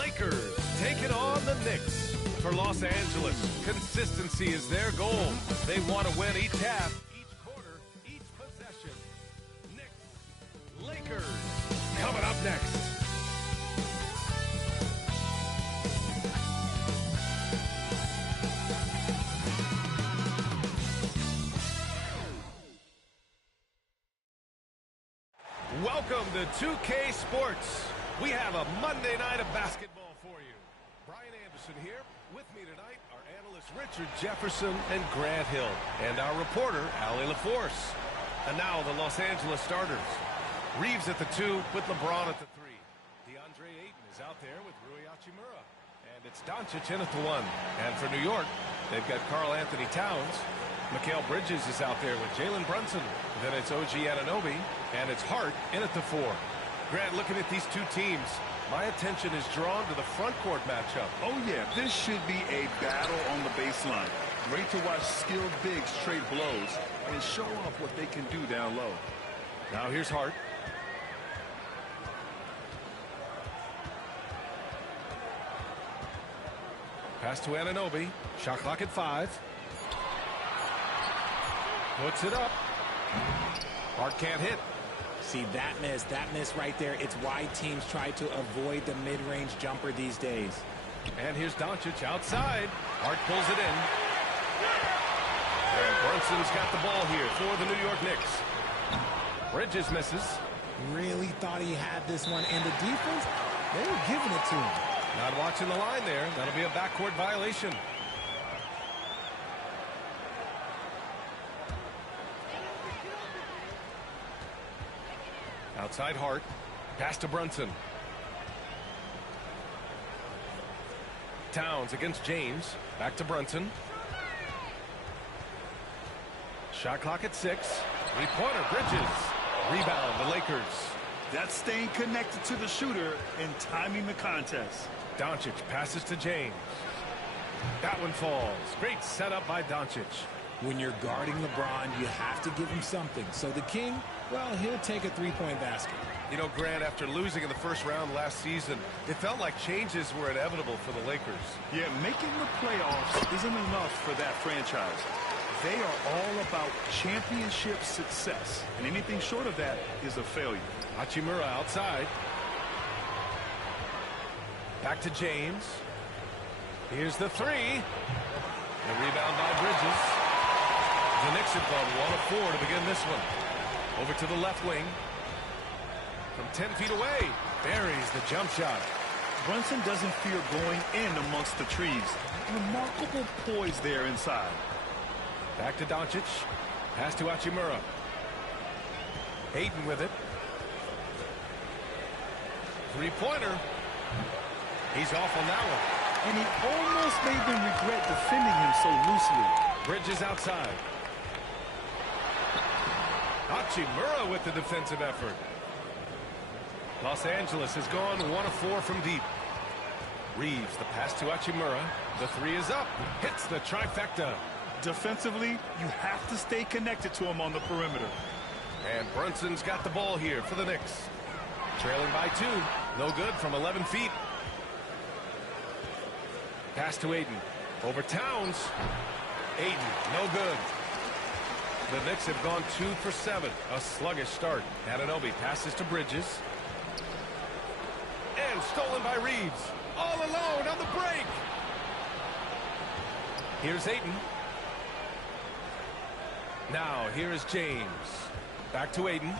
Lakers taking on the Knicks. For Los Angeles, consistency is their goal. They want to win each half, each quarter, each possession. Knicks, Lakers, coming up next. Welcome to 2K Sports. We have a Monday night of basketball for you. Brian Anderson here. With me tonight are analysts Richard Jefferson and Grant Hill, and our reporter, Allie LaForce. And now the Los Angeles starters. Reeves at the 2 with LeBron at the 3. DeAndre Ayton is out there with Rui Hachimura. And it's Doncic in at the 1. And for New York, they've got Karl Anthony Towns. Mikal Bridges is out there with Jalen Brunson. Then it's OG Anunoby, and it's Hart in at the 4. Grant, looking at these two teams, my attention is drawn to the front court matchup. Oh, yeah, this should be a battle on the baseline. Great to watch skilled bigs trade blows and show off what they can do down low. Now here's Hart. Pass to Anunoby. Shot clock at 5. Puts it up. Hart can't hit. See, that miss right there. It's why teams try to avoid the mid-range jumper these days. And here's Doncic outside. Hart pulls it in. And Brunson's got the ball here for the New York Knicks. Bridges misses. Really thought he had this one. And the defense, they were giving it to him. Not watching the line there. That'll be a backcourt violation. Outside Hart. Pass to Brunson. Towns against James. Back to Brunson. Shot clock at 6. Three-pointer, Bridges. Rebound, the Lakers. That's staying connected to the shooter and timing the contest. Doncic passes to James. That one falls. Great setup by Doncic. When you're guarding LeBron, you have to give him something. So the King, well, he'll take a three-point basket. You know, Grant, after losing in the first round last season, it felt like changes were inevitable for the Lakers. Yeah, making the playoffs isn't enough for that franchise. They are all about championship success, and anything short of that is a failure. Hachimura outside. Back to James. Here's the 3. The rebound by Bridges. The Knicks have gone 1 of 4 to begin this one. Over to the left wing. From 10 feet away. Buries the jump shot. Brunson doesn't fear going in amongst the trees. Remarkable poise there inside. Back to Doncic. Pass to Hachimura. Ayton with it. Three-pointer. He's off on that one. And he almost made them regret defending him so loosely. Bridges outside. Hachimura with the defensive effort. Los Angeles has gone 1 of 4 from deep. Reeves, the pass to Hachimura. The 3 is up. Hits the trifecta. Defensively, you have to stay connected to him on the perimeter. And Brunson's got the ball here for the Knicks. Trailing by 2. No good from 11 feet. Pass to Ayton. Over Towns. Ayton, no good. The Knicks have gone 2 for 7. A sluggish start. Anunoby passes to Bridges. And stolen by Reeves. All alone on the break. Here's Ayton. Now, here is James. Back to Ayton.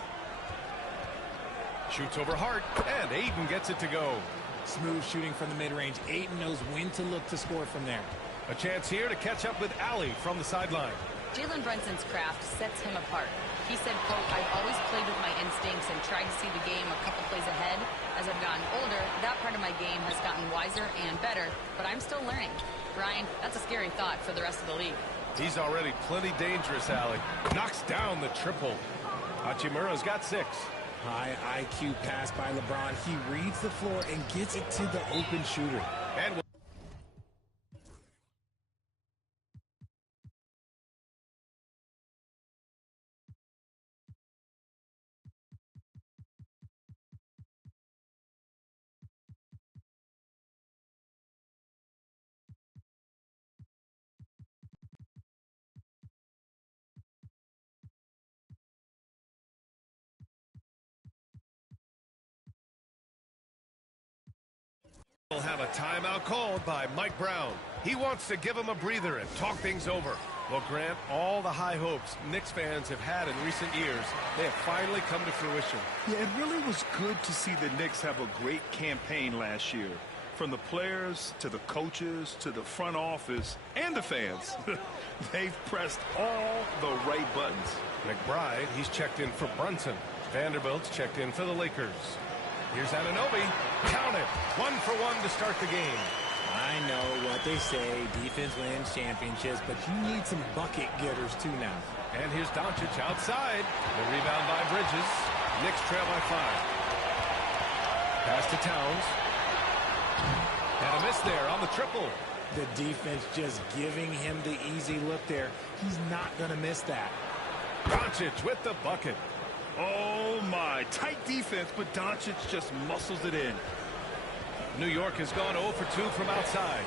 Shoots over Hart. And Ayton gets it to go. Smooth shooting from the mid-range. Ayton knows when to look to score from there. A chance here to catch up with Allie from the sideline. Jalen Brunson's craft sets him apart. He said, quote, "I've always played with my instincts and tried to see the game a couple plays ahead. As I've gotten older, that part of my game has gotten wiser and better, but I'm still learning." Brian, that's a scary thought for the rest of the league. He's already plenty dangerous, Allie. Knocks down the triple. Hachimura's got 6. High IQ pass by LeBron. He reads the floor and gets it to the open shooter. And We'll have a timeout called by Mike Brown. He wants to give him a breather and talk things over. Well, Grant, all the high hopes Knicks fans have had in recent years, they have finally come to fruition. Yeah, it really was good to see the Knicks have a great campaign last year. From the players to the coaches to the front office and the fans. They've pressed all the right buttons. McBride, he's checked in for Brunson. Vanderbilt's checked in for the Lakers. Here's Anunoby. Count it. 1-for-1 to start the game. I know what they say, defense wins championships, but you need some bucket getters too now. And here's Doncic outside. The rebound by Bridges. Knicks trail by 5. Pass to Towns. And a miss there on the triple. The defense just giving him the easy look there. He's not going to miss that. Doncic with the bucket. Oh, my. Tight defense, but Doncic just muscles it in. New York has gone 0 for 2 from outside.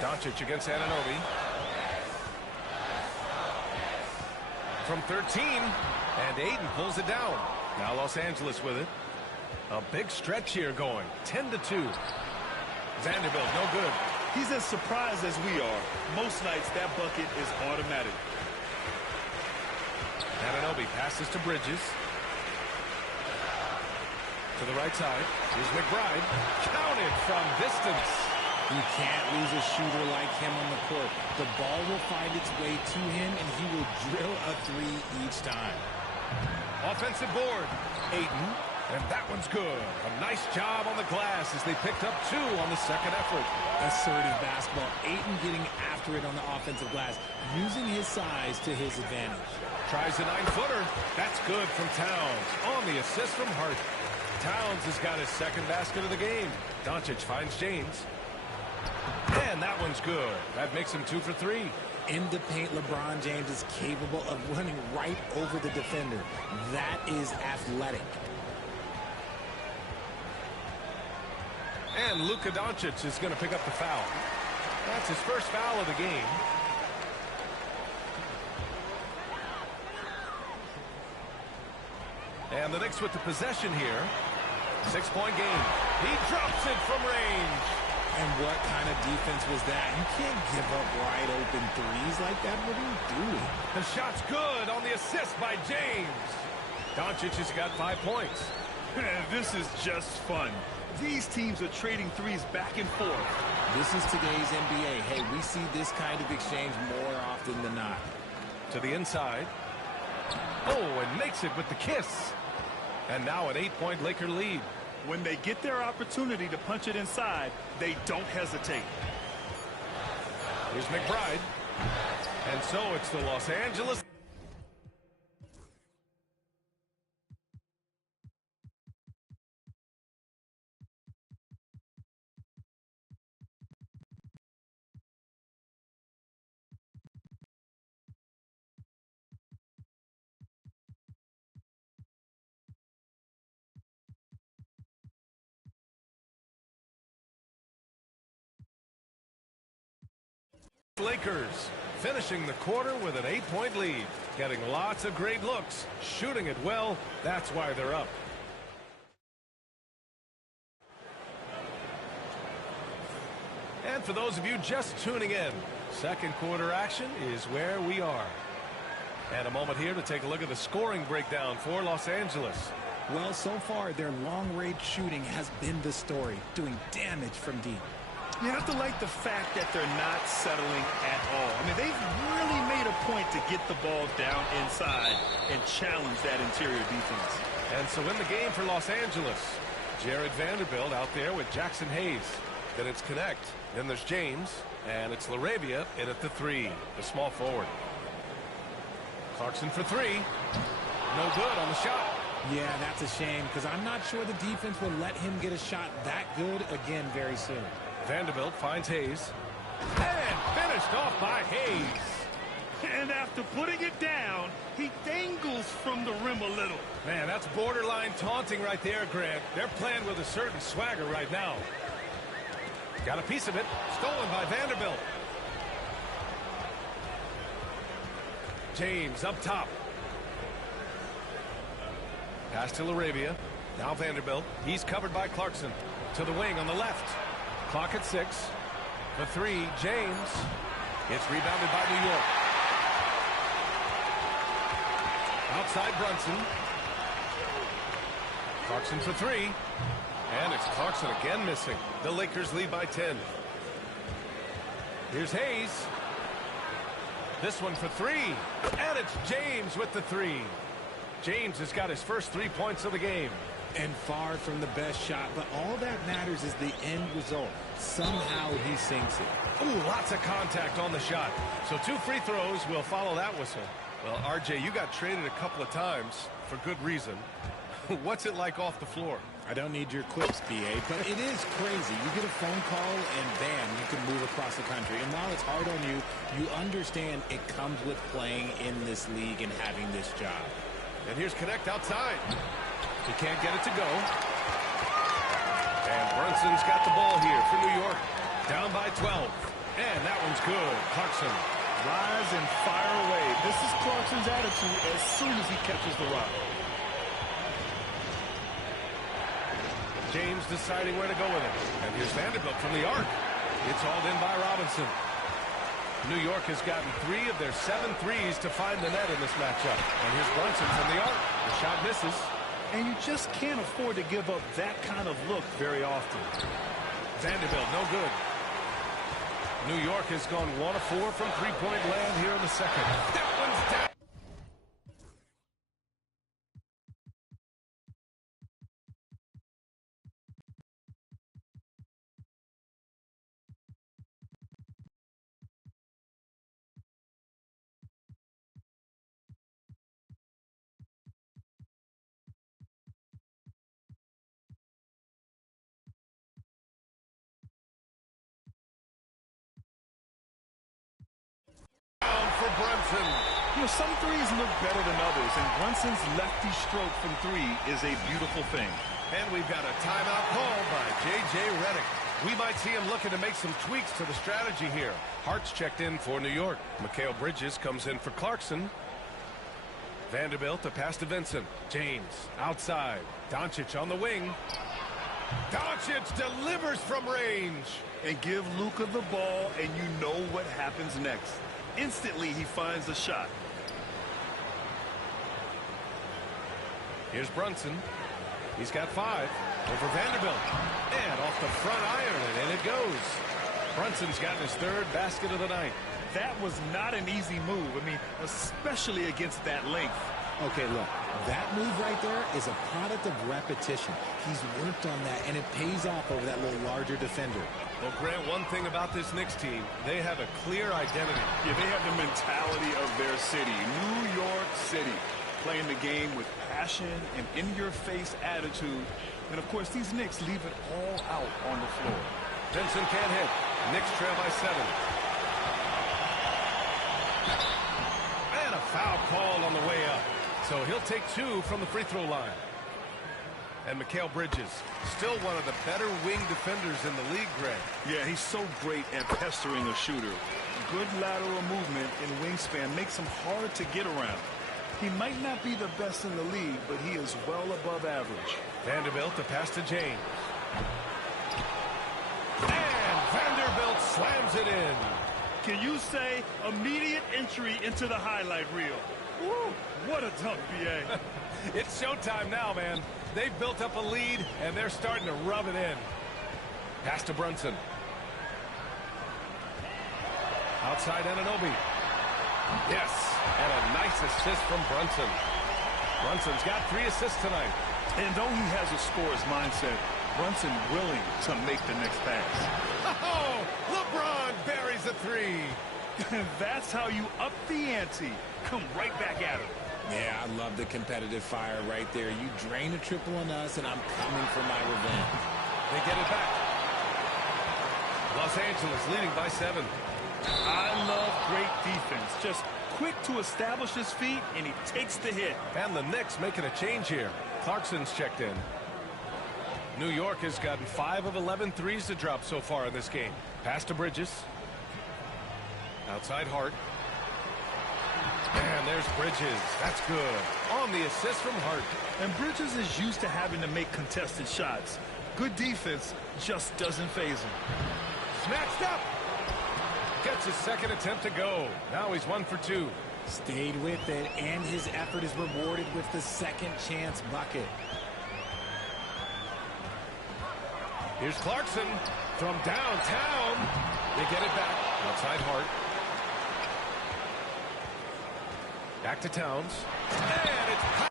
Doncic against Anunoby. From 13. And Aiden pulls it down. Now Los Angeles with it. A big stretch here going. 10-2. Vanderbilt, no good. He's as surprised as we are. Most nights, that bucket is automatic. Anunoby passes to Bridges. To the right side. Here's McBride. Counted from distance. You can't lose a shooter like him on the court. The ball will find its way to him, and he will drill a three each time. Offensive board. Ayton. And that one's good. A nice job on the glass as they picked up 2 on the second effort. Assertive basketball. Ayton getting after it on the offensive glass, using his size to his advantage. Tries a 9-footer. That's good from Towns. On the assist from Hart. Towns has got his second basket of the game. Doncic finds James. And that one's good. That makes him 2 for 3. In the paint, LeBron James is capable of running right over the defender. That is athletic. And Luka Doncic is going to pick up the foul. That's his first foul of the game. And the Knicks with the possession here. 6-point game. He drops it from range. And what kind of defense was that? You can't give up wide open threes like that. What are you doing? The shot's good on the assist by James. Doncic has got 5 points. This is just fun. These teams are trading threes back and forth. This is today's NBA. Hey, we see this kind of exchange more often than not. To the inside. Oh, and makes it with the kiss. And now an 8-point Laker lead. When they get their opportunity to punch it inside, they don't hesitate. Here's McBride. And so it's the Los Angeles. Lakers finishing the quarter with an 8-point lead. Getting lots of great looks. Shooting it well. That's why they're up. And for those of you just tuning in, second quarter action is where we are. And a moment here to take a look at the scoring breakdown for Los Angeles. Well, so far, their long-range shooting has been the story, doing damage from deep. You have to like the fact that they're not settling at all. I mean, they've really made a point to get the ball down inside and challenge that interior defense. And so in the game for Los Angeles, Jared Vanderbilt out there with Jackson Hayes. Then it's Connect. Then there's James. And it's LaRavia in at the 3, the small forward. Clarkson for 3. No good on the shot. Yeah, that's a shame because I'm not sure the defense will let him get a shot that good again very soon. Vanderbilt finds Hayes. And finished off by Hayes. And after putting it down, he dangles from the rim a little. Man, that's borderline taunting right there, Grant. They're playing with a certain swagger right now. Got a piece of it. Stolen by Vanderbilt. James up top. Pass to LaRavia. Now Vanderbilt. He's covered by Clarkson. To the wing on the left. Clock at 6. For 3, James. It's rebounded by New York. Outside Brunson. Clarkson for 3. And it's Clarkson again missing. The Lakers lead by 10. Here's Hayes. This one for 3. And it's James with the 3. James has got his first 3 points of the game. And far from the best shot, but all that matters is the end result. Somehow he sinks it. Ooh, lots of contact on the shot. So 2 free throws will follow that whistle. Well, RJ, you got traded a couple of times for good reason. What's it like off the floor? I don't need your quips, BA, but it is crazy. You get a phone call and bam, you can move across the country. And while it's hard on you, you understand it comes with playing in this league and having this job. And here's Connect outside. He can't get it to go. And Brunson's got the ball here for New York. Down by 12. And that one's good. Clarkson. Rise and fire away. This is Clarkson's attitude as soon as he catches the rock. James deciding where to go with it. And here's Vanderbilt from the arc. It's hauled in by Robinson. New York has gotten 3 of their 7 threes to find the net in this matchup. And here's Brunson from the arc. The shot misses. And you just can't afford to give up that kind of look very often. Vanderbilt, no good. New York has gone 1 of 4 from three-point land here in the second. That one's down. For Brunson. You know, some threes look better than others, and Brunson's lefty stroke from 3 is a beautiful thing. And we've got a timeout called by J.J. Redick. We might see him looking to make some tweaks to the strategy here. Hart's checked in for New York. Mikal Bridges comes in for Clarkson. Vanderbilt to pass to Vincent. James outside. Doncic on the wing. Doncic delivers from range. And give Luka the ball, and you know what happens next. Instantly, he finds a shot. Here's Brunson. He's got 5 over Vanderbilt. And off the front iron, and in it goes. Brunson's gotten his 3rd basket of the night. That was not an easy move. I mean, especially against that length. Okay, look, that move right there is a product of repetition. He's worked on that, and it pays off over that little larger defender. Well, Grant, one thing about this Knicks team, they have a clear identity. Yeah, they have the mentality of their city, New York City, playing the game with passion and in-your-face attitude. And, of course, these Knicks leave it all out on the floor. Vincent can't hit. Knicks trail by 7. And a foul call on the way up. So he'll take 2 from the free throw line. And Mikal Bridges, still one of the better wing defenders in the league, Greg. Yeah, he's so great at pestering a shooter. Good lateral movement and wingspan makes him hard to get around. He might not be the best in the league, but he is well above average. Vanderbilt to pass to James. And Vanderbilt slams it in. Can you say immediate entry into the highlight reel? Woo, what a dunk, B.A. It's showtime now, man. They've built up a lead, and they're starting to rub it in. Pass to Brunson. Outside Anunoby. Yes, and a nice assist from Brunson. Brunson's got 3 assists tonight. And though he has a scorer's mindset, Brunson willing to make the next pass. Oh, LeBron buries a 3. That's how you up the ante. Come right back at him. Yeah, I love the competitive fire right there. You drain a triple on us, and I'm coming for my revenge. They get it back. Los Angeles leading by 7. I love great defense. Just quick to establish his feet, and he takes the hit. And the Knicks making a change here. Clarkson's checked in. New York has gotten 5 of 11 threes to drop so far in this game. Pass to Bridges. Outside Hart. And there's Bridges. That's good. On the assist from Hart. And Bridges is used to having to make contested shots. Good defense just doesn't faze him. Snatched up. Gets his second attempt to go. Now he's 1 for 2. Stayed with it, and his effort is rewarded with the second chance bucket. Here's Clarkson from downtown. They get it back. Outside Hart. Back to Towns. And it's...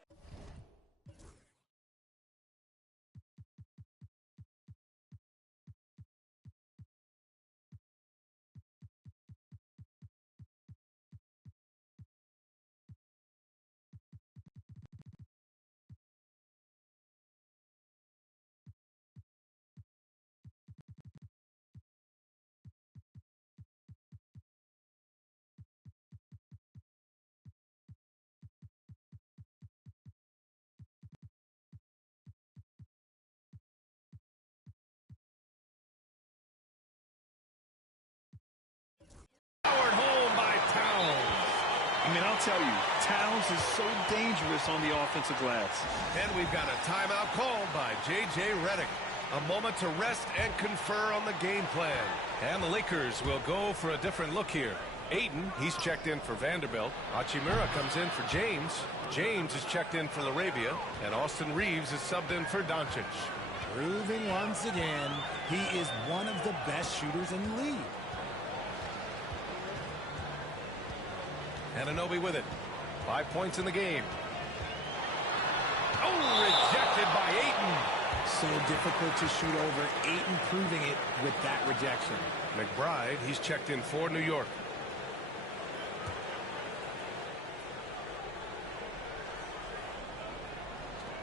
powered home by Towns. I mean, I'll tell you, Towns is so dangerous on the offensive glass. And we've got a timeout called by J.J. Redick. A moment to rest and confer on the game plan. And the Lakers will go for a different look here. Ayton, he's checked in for Vanderbilt. Hachimura comes in for James. James is checked in for LaRavia. And Austin Reeves is subbed in for Doncic. Proving once again, he is one of the best shooters in the league. Anunoby with it. 5 points in the game. Oh, rejected by Ayton. So difficult to shoot over. Ayton proving it with that rejection. McBride, he's checked in for New York.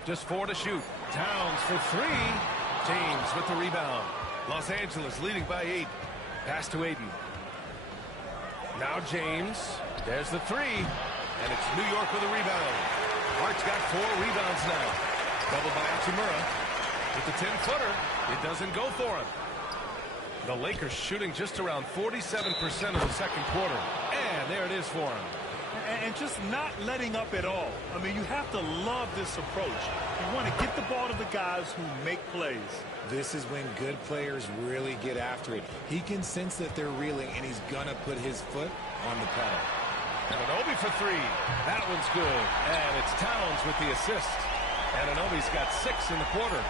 Just 4 to shoot. Towns for 3. James with the rebound. Los Angeles leading by 8. Pass to Ayton. Now James. There's the 3. And it's New York with a rebound. Hart's got 4 rebounds now. Double by Hachimura. With the 10-footer, it doesn't go for him. The Lakers shooting just around 47% of the second quarter. And there it is for him. And just not letting up at all. I mean, you have to love this approach. You want to get the ball to the guys who make plays. This is when good players really get after it. He can sense that they're reeling, and he's going to put his foot on the pedal. Anunoby for 3. That one's good. And it's Towns with the assist. Anunoby's got 6 in the quarter.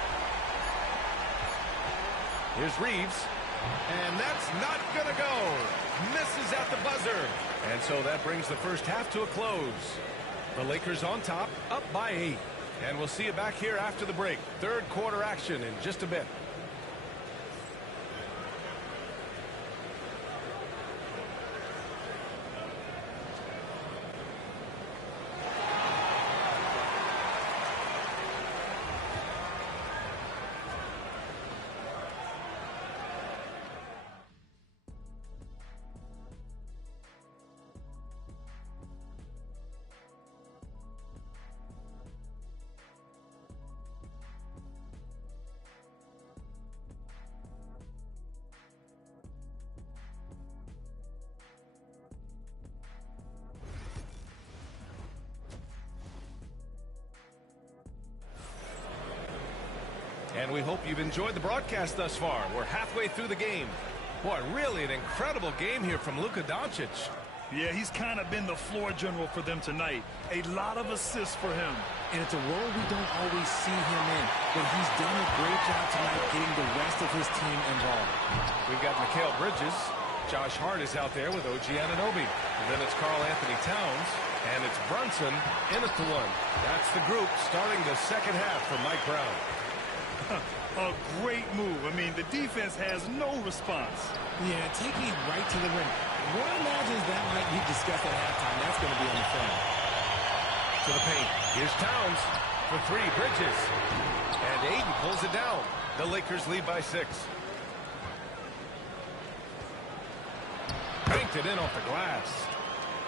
Here's Reeves. And that's not going to go. Misses at the buzzer. And so that brings the first half to a close. The Lakers on top, up by 8. And we'll see you back here after the break. Third quarter action in just a bit. And we hope you've enjoyed the broadcast thus far. We're halfway through the game. Boy, really an incredible game here from Luka Doncic. Yeah, he's kind of been the floor general for them tonight. A lot of assists for him. And it's a role we don't always see him in, but he's done a great job tonight getting the rest of his team involved. We've got Mikal Bridges. Josh Hart is out there with OG Anunoby. And then it's Karl Anthony Towns. And it's Brunson in at the 1. That's the group starting the second half for Mike Brown. A great move. I mean, the defense has no response. Yeah, taking it right to the rim. One imagines that might be discussed at halftime. That's going to be on the film. To the paint. Here's Towns for 3. Bridges. And Ayton pulls it down. The Lakers lead by 6. Banked it in off the glass.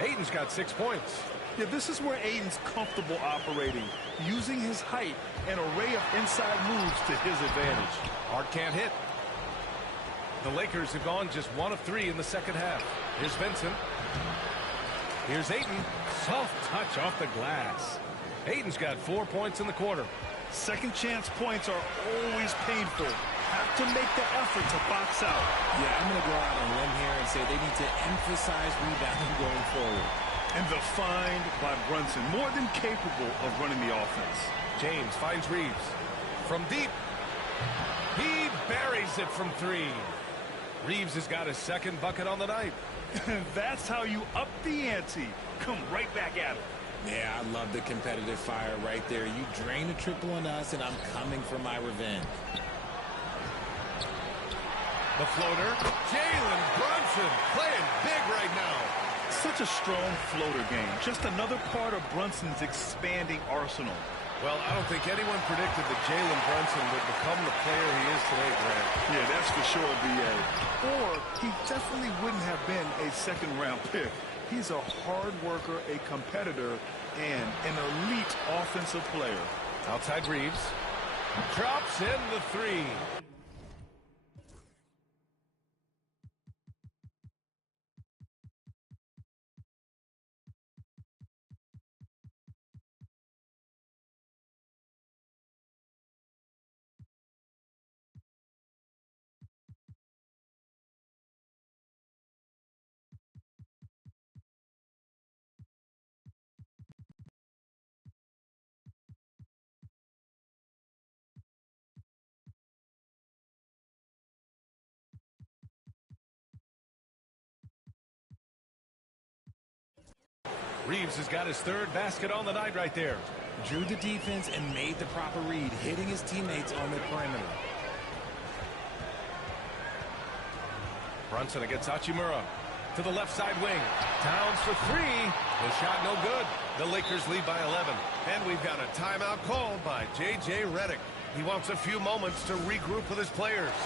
Ayton's got 6 points. Yeah, this is where Ayton's comfortable operating, using his height and array of inside moves to his advantage. Hart can't hit. The Lakers have gone just 1 of 3 in the second half. Here's Vincent. Here's Ayton. Soft touch off the glass. Ayton's got 4 points in the quarter. Second chance points are always painful. Have to make the effort to box out. Yeah, I'm going to go out on a limb here and say they need to emphasize rebounding going forward. And the find by Brunson, more than capable of running the offense. James finds Reeves. From deep. He buries it from 3. Reeves has got his second bucket on the night. That's how you up the ante. Come right back at it. Yeah, I love the competitive fire right there. You drain a triple on us, and I'm coming for my revenge. The floater. Jalen Brunson playing big right now. Such a strong floater game. Just another part of Brunson's expanding arsenal. Well, I don't think anyone predicted that Jalen Brunson would become the player he is today, Grant. Yeah, that's for sure, B.A. Or he definitely wouldn't have been a second-round pick. He's a hard worker, a competitor, and an elite offensive player. Outside Reeves. Drops in the 3. Reeves has got his 3rd basket on the night right there. Drew the defense and made the proper read, hitting his teammates on the perimeter. Brunson against Hachimura. To the left side wing. Towns for 3. The shot no good. The Lakers lead by 11. And we've got a timeout called by J.J. Redick. He wants a few moments to regroup with his players.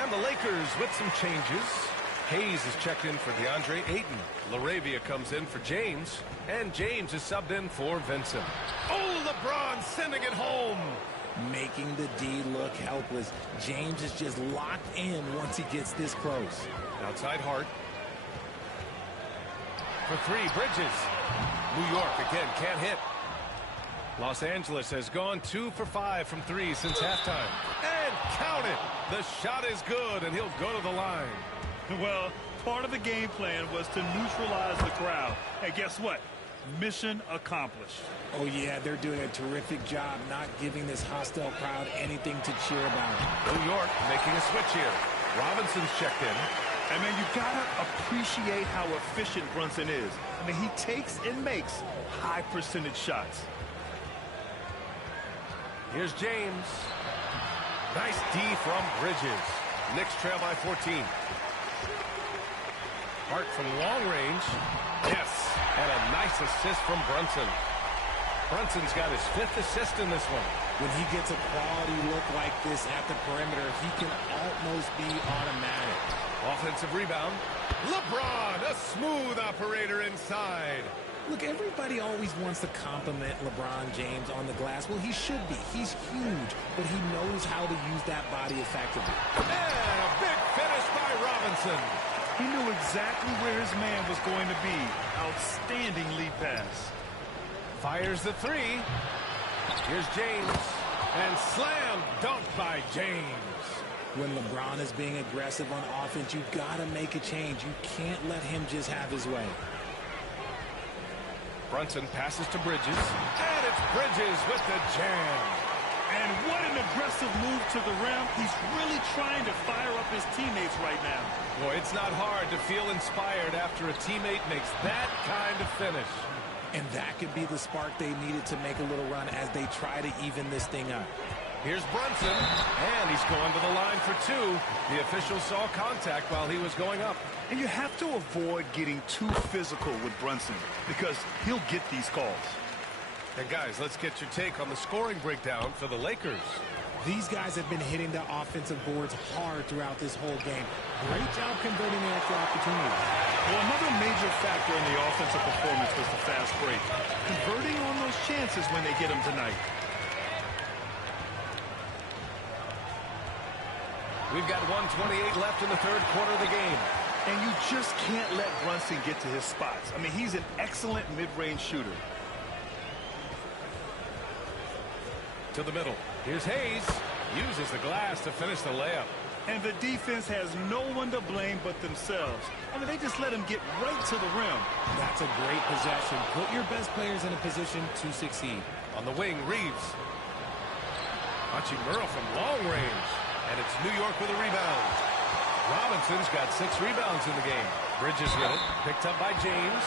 And the Lakers with some changes. Hayes is checked in for DeAndre Ayton. LaRavia comes in for James. And James is subbed in for Vincent. Oh, LeBron sending it home. Making the D look helpless. James is just locked in once he gets this close. Outside Hart. For 3, Bridges. New York again can't hit. Los Angeles has gone 2 for 5 from 3 since halftime. And count it. The shot is good, and he'll go to the line. Well, part of the game plan was to neutralize the crowd. And guess what? Mission accomplished. Oh, yeah, they're doing a terrific job not giving this hostile crowd anything to cheer about. New York making a switch here. Robinson's checked in. I mean, you gotta appreciate how efficient Brunson is. I mean, he takes and makes high percentage shots. Here's James. Nice D from Bridges. Knicks trail by 14. Hart from long range. Yes, and a nice assist from Brunson. Brunson's got his 5th assist in this one. When he gets a quality look like this at the perimeter, he can almost be automatic. Offensive rebound. LeBron, a smooth operator inside. Look, everybody always wants to compliment LeBron James on the glass. Well, he should be. He's huge, but he knows how to use that body effectively. And a big finish by Robinson. He knew exactly where his man was going to be. Outstanding lead pass. Fires the 3. Here's James. And slam dunk by James. When LeBron is being aggressive on offense, you've got to make a change. You can't let him just have his way. Brunson passes to Bridges. And it's Bridges with the jam. And what an aggressive move to the rim. He's really trying to fire up his teammates right now. Boy, it's not hard to feel inspired after a teammate makes that kind of finish. And that could be the spark they needed to make a little run as they try to even this thing up. Here's Brunson, and he's going to the line for 2. The official saw contact while he was going up. And you have to avoid getting too physical with Brunson because he'll get these calls. And guys, let's get your take on the scoring breakdown for the Lakers. These guys have been hitting the offensive boards hard throughout this whole game. Great job converting the extra opportunity. Well, another major factor in the offensive performance was the fast break. Converting on those chances when they get them tonight. We've got 1:28 left in the 3rd quarter of the game. And you just can't let Brunson get to his spots. I mean, he's an excellent mid-range shooter. To the middle. Here's Hayes. Uses the glass to finish the layup. And the defense has no one to blame but themselves. I mean, they just let him get right to the rim. That's a great possession. Put your best players in a position to succeed. On the wing, Reeves. Hachimura from long range. And it's New York with a rebound. Robinson's got 6 rebounds in the game. Bridges with it. Picked up by James.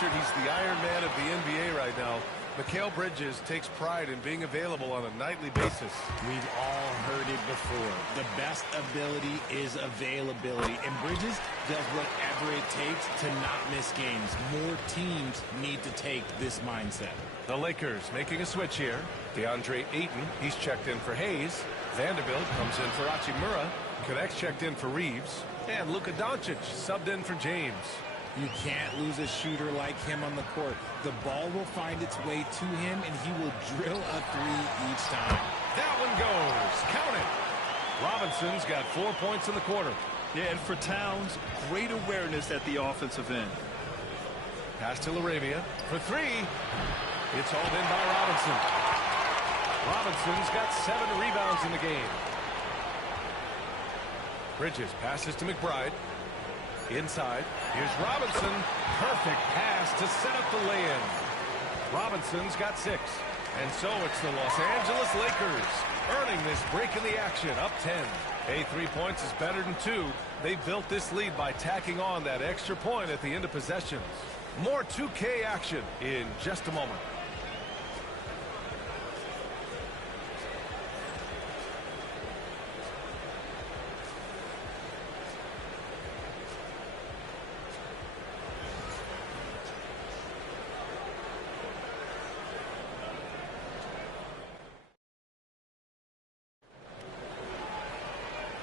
He's the Iron Man of the NBA right now. Mikal Bridges takes pride in being available on a nightly basis. We've all heard it before. The best ability is availability. And Bridges does whatever it takes to not miss games. More teams need to take this mindset. The Lakers making a switch here. DeAndre Ayton, he's checked in for Hayes. Vanderbilt comes in for Hachimura. Connects checked in for Reeves. And Luka Doncic subbed in for James. You can't lose a shooter like him on the court. The ball will find its way to him, and he will drill a 3 each time. That one goes. Count it. Robinson's got 4 points in the quarter. Yeah, and for Towns, great awareness at the offensive end. Pass to LaRavia for 3. It's hauled in by Robinson. Robinson's got 7 rebounds in the game. Bridges passes to McBride. Inside, here's Robinson. Perfect pass to set up the lay-in. Robinson's got 6. And so it's the Los Angeles Lakers earning this break in the action, up 10. Hey, 3 points is better than 2. They built this lead by tacking on that extra point at the end of possessions. More 2K action in just a moment.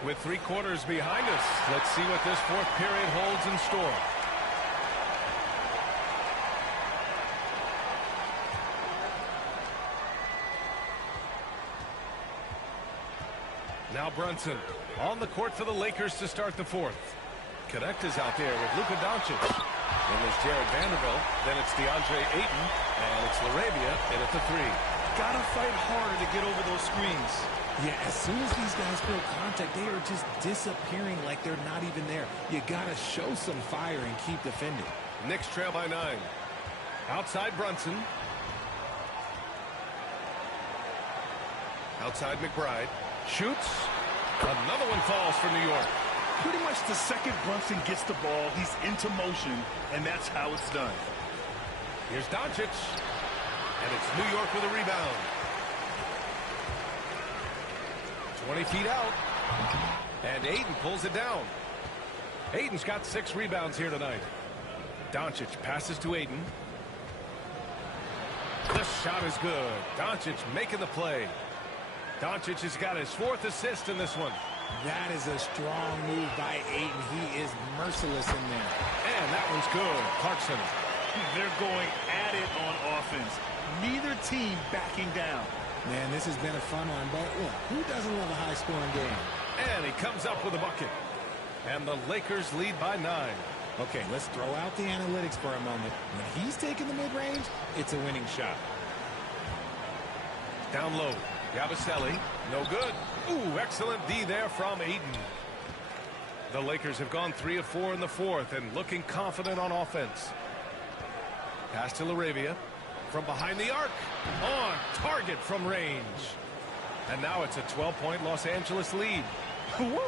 With 3 quarters behind us, let's see what this 4th period holds in store. Now Brunson on the court for the Lakers to start the 4th. Connect is out there with Luka Doncic. Then there's Jared Vanderbilt. Then it's DeAndre Ayton. And it's LaRavia in at the 3. Gotta fight harder to get over those screens. Yeah, as soon as these guys feel contact, they are just disappearing like they're not even there. You got to show some fire and keep defending. Knicks trail by 9. Outside Brunson. Outside McBride. Shoots. Another one falls for New York. Pretty much the second Brunson gets the ball, he's into motion, and that's how it's done. Here's Doncic. And it's New York with a rebound. 20 feet out. And Ayton pulls it down. Ayton's got 6 rebounds here tonight. Doncic passes to Ayton. The shot is good. Doncic making the play. Doncic has got his 4th assist in this one. That is a strong move by Ayton. He is merciless in there. And that one's good. Clarkson. They're going at it on offense. Neither team backing down. Man, this has been a fun one, but look, who doesn't love a high-scoring game? And he comes up with a bucket. And the Lakers lead by 9. Okay, let's throw out the analytics for a moment. When he's taking the mid-range, it's a winning shot. Down low. Yabusele. No good. Ooh, excellent D there from Ayton. The Lakers have gone 3 of 4 in the 4th and looking confident on offense. Pass to LaRavia. From behind the arc. On target from range. And now it's a 12-point Los Angeles lead. Woo!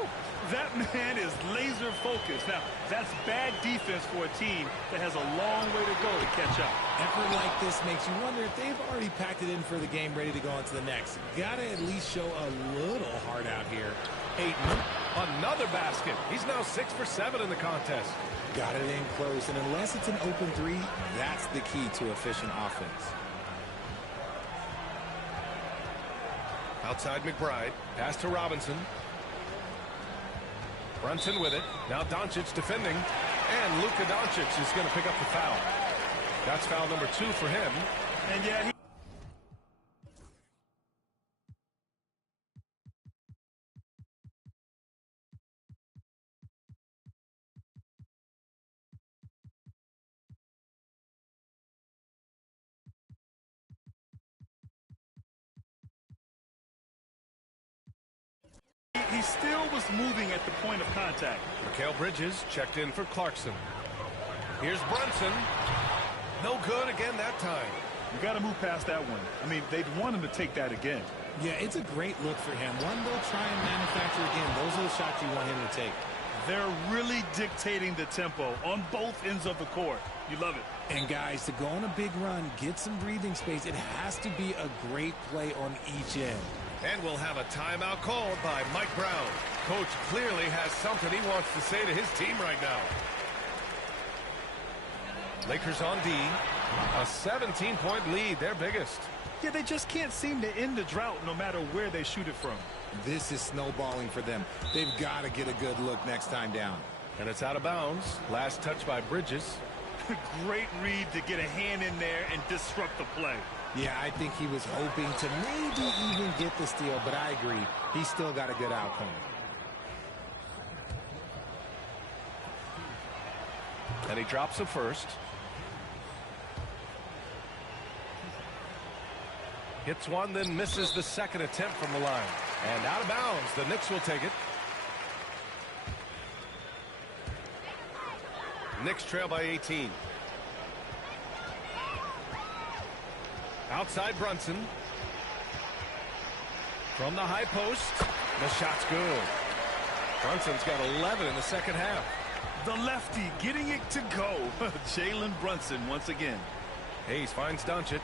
That man is laser focused. Now, that's bad defense for a team that has a long way to go to catch up. Effort like this makes you wonder if they've already packed it in for the game, ready to go on to the next. Gotta at least show a little heart out here. Ayton, another basket. He's now 6 for 7 in the contest. Got it in close, and unless it's an open 3, that's the key to efficient offense. Outside McBride. Pass to Robinson. Brunson with it. Now Doncic defending. And Luka Doncic is going to pick up the foul. That's foul number 2 for him. And yeah, he still was moving at the point of contact. Mikal Bridges checked in for Clarkson. Here's Brunson. No good again that time. You got to move past that one. I mean, they'd want him to take that again. Yeah, it's a great look for him. One they'll try and manufacture again. Those are the shots you want him to take. They're really dictating the tempo on both ends of the court. You love it. And guys, to go on a big run, get some breathing space, it has to be a great play on each end. And we'll have a timeout called by Mike Brown. Coach clearly has something he wants to say to his team right now. Lakers on D. A 17-point lead, their biggest. Yeah, they just can't seem to end the drought no matter where they shoot it from. This is snowballing for them. They've got to get a good look next time down. And it's out of bounds. Last touch by Bridges. Great read to get a hand in there and disrupt the play. Yeah, I think he was hoping to maybe even get the steal, but I agree. He's still got a good outcome. And he drops it first. Hits one, then misses the second attempt from the line. And out of bounds. The Knicks will take it. Knicks trail by 18. Outside Brunson. From the high post. The shot's good. Brunson's got 11 in the second half. The lefty getting it to go. Jalen Brunson once again. Hayes finds Doncic.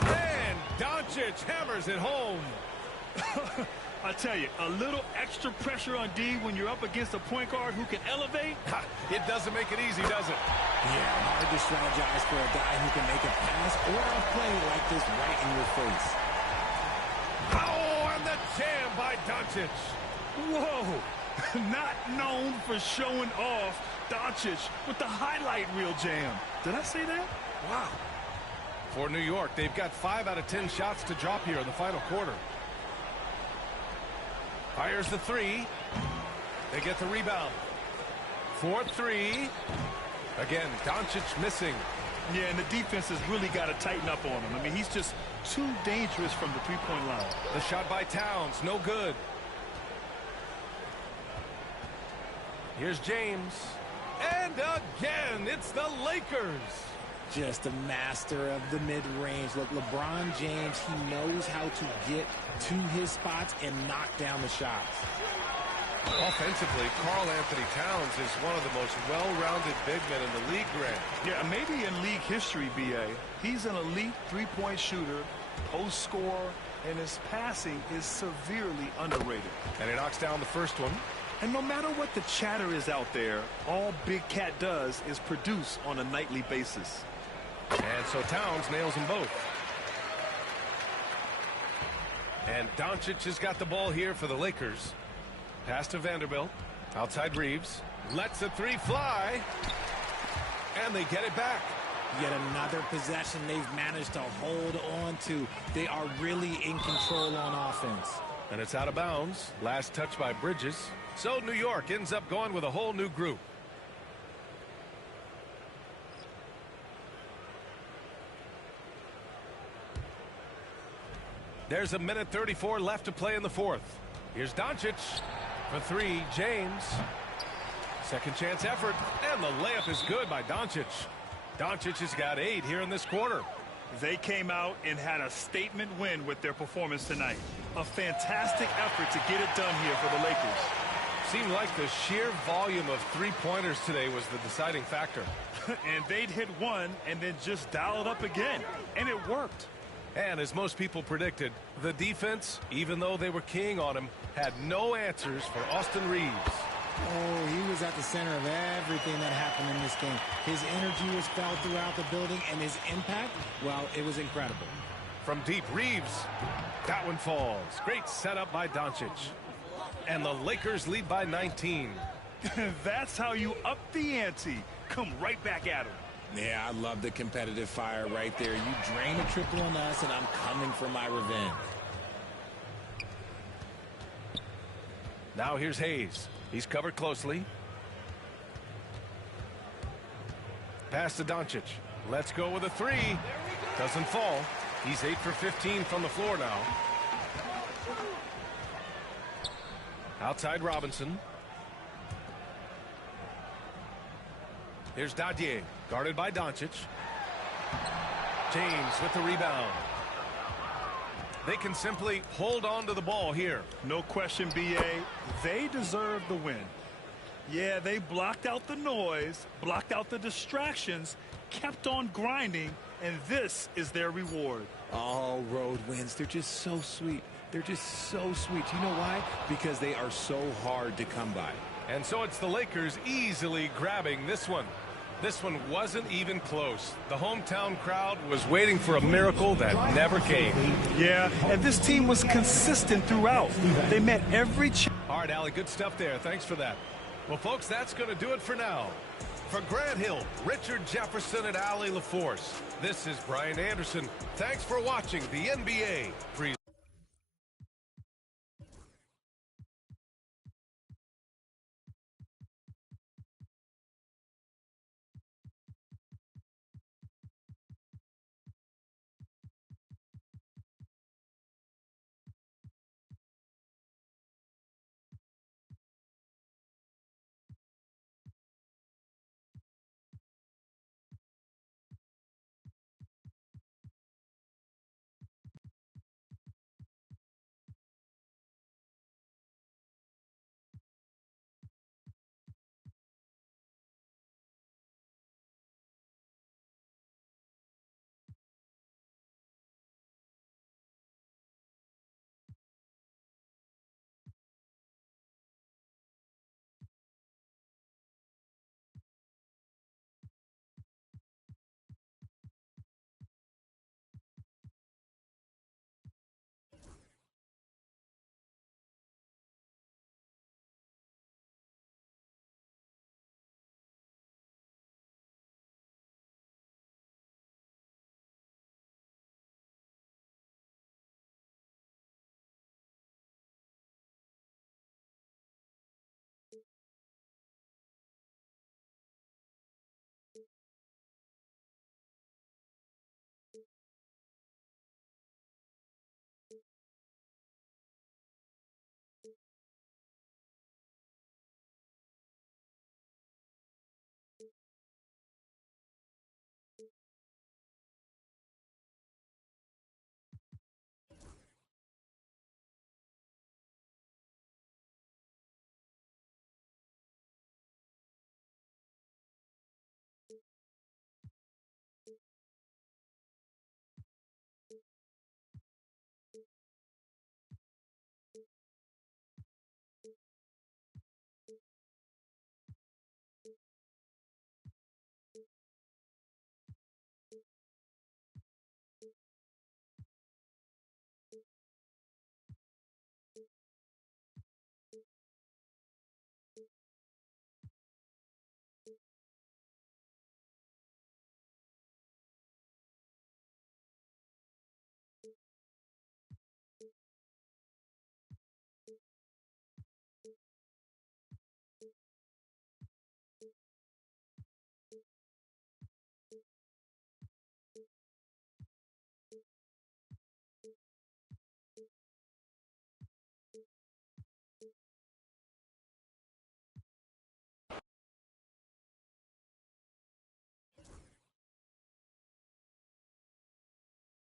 And Doncic hammers it home. I tell you, a little extra pressure on D when you're up against a point guard who can elevate. It doesn't make it easy, does it? Yeah, hard to strategize for a guy who can make a pass or a play like this right in your face. Oh, and the jam by Doncic. Whoa. Not known for showing off. Doncic with the highlight reel jam. Did I say that? Wow. For New York, they've got 5 out of 10 shots to drop here in the final quarter. Fires the 3. They get the rebound. 4-3. Again, Doncic missing. Yeah, and the defense has really got to tighten up on him. I mean, he's just too dangerous from the three-point line. The shot by Towns, no good. Here's James. And again, it's the Lakers. Just a master of the mid-range. Look, LeBron James, he knows how to get to his spots and knock down the shots. Offensively, Karl Anthony Towns is one of the most well-rounded big men in the league, Grant. Yeah, maybe in league history, B.A. He's an elite three-point shooter, post scorer, and his passing is severely underrated. And he knocks down the first one. And no matter what the chatter is out there, all Big Cat does is produce on a nightly basis. And so Towns nails them both. And Doncic has got the ball here for the Lakers. Pass to Vanderbilt. Outside Reeves. Lets the 3 fly. And they get it back. Yet another possession they've managed to hold on to. They are really in control on offense. And it's out of bounds. Last touch by Bridges. So New York ends up going with a whole new group. There's a minute 34 left to play in the fourth. Here's Doncic for 3. James. Second chance effort. And the layup is good by Doncic. Doncic has got 8 here in this quarter. They came out and had a statement win with their performance tonight. A fantastic effort to get it done here for the Lakers. Seemed like the sheer volume of three-pointers today was the deciding factor. And they'd hit one and then just dial it up again. And it worked. And as most people predicted, the defense, even though they were keying on him, had no answers for Austin Reeves. Oh, he was at the center of everything that happened in this game. His energy was felt throughout the building, and his impact, well, it was incredible. From deep, Reeves. That one falls. Great setup by Doncic. And the Lakers lead by 19. That's how you up the ante. Come right back at him. Yeah, I love the competitive fire right there. You drain a triple on us, and I'm coming for my revenge. Now here's Hayes. He's covered closely. Pass to Doncic. Let's go with a three. Doesn't fall. He's 8 for 15 from the floor now. Outside Robinson. Here's Dadier, guarded by Doncic. James with the rebound. They can simply hold on to the ball here. No question, B.A. They deserve the win. Yeah, they blocked out the noise, blocked out the distractions, kept on grinding, and this is their reward. All road wins. They're just so sweet. They're just so sweet. You know why? Because they are so hard to come by. And so it's the Lakers easily grabbing this one. This one wasn't even close. The hometown crowd was waiting for a miracle that never came. Yeah, and this team was consistent throughout. They met every chance. All right, Allie, good stuff there. Thanks for that. Well, folks, that's going to do it for now. For Grant Hill, Richard Jefferson, and Allie LaForce, this is Brian Anderson. Thanks for watching the NBA.